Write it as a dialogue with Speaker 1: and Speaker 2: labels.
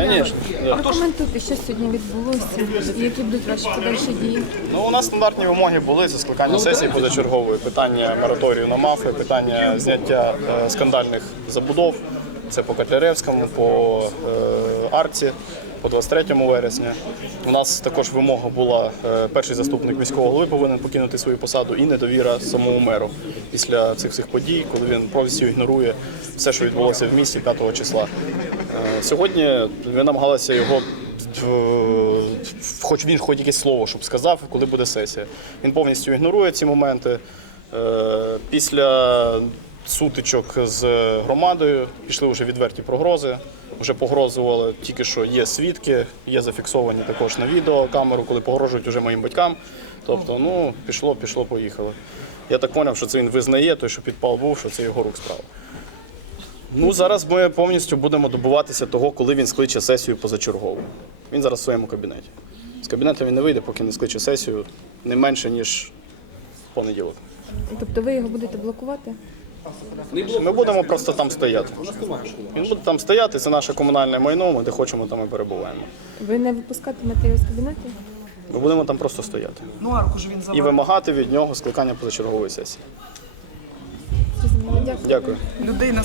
Speaker 1: Звісно. Да.
Speaker 2: Прокоментуйте, що сьогодні відбулося, і які будуть ваші подальші дії.
Speaker 1: Ну, у нас стандартні вимоги були це скликання сесії позачергової, питання мораторію на мафи, питання зняття е, скандальних забудов. Це по Котляревському, по е, Арці, по 23 вересня. У нас також вимога була, е, перший заступник міського голови повинен покинути свою посаду і недовіра самому меру після цих всіх подій, коли він повністю ігнорує все, що відбулося в місті 5 числа. Е, Сьогодні ви намагалися його хоч він хоч якесь слово, щоб сказав, коли буде сесія. Він повністю ігнорує ці моменти. Е, Після сутичок з громадою пішли вже відверті прогрози. Вже погрозували тільки що є свідки, є зафіксовані також на відеокамеру, коли погрожують уже моїм батькам. Тобто, ну, пішло, пішло, поїхало. Я так зрозумів, що це він визнає, той, що підпал був, що це його рук справа. Ну, зараз ми повністю будемо добуватися того, коли він скличе сесію позачергову. Він зараз в своєму кабінеті. З кабінету він не вийде, поки не скличе сесію не менше, ніж понеділок.
Speaker 2: Тобто ви його будете блокувати?
Speaker 1: Ми будемо просто там стояти. Він буде там стояти, це наше комунальне майно, ми де хочемо, там і перебуваємо.
Speaker 2: Ви не випускатимете його з кабінету?
Speaker 1: Ми будемо там просто стояти.
Speaker 3: Ну, аркуш він
Speaker 1: І вимагати від нього скликання позачергової сесії.
Speaker 2: Дякую.
Speaker 1: Дякую.
Speaker 3: Людей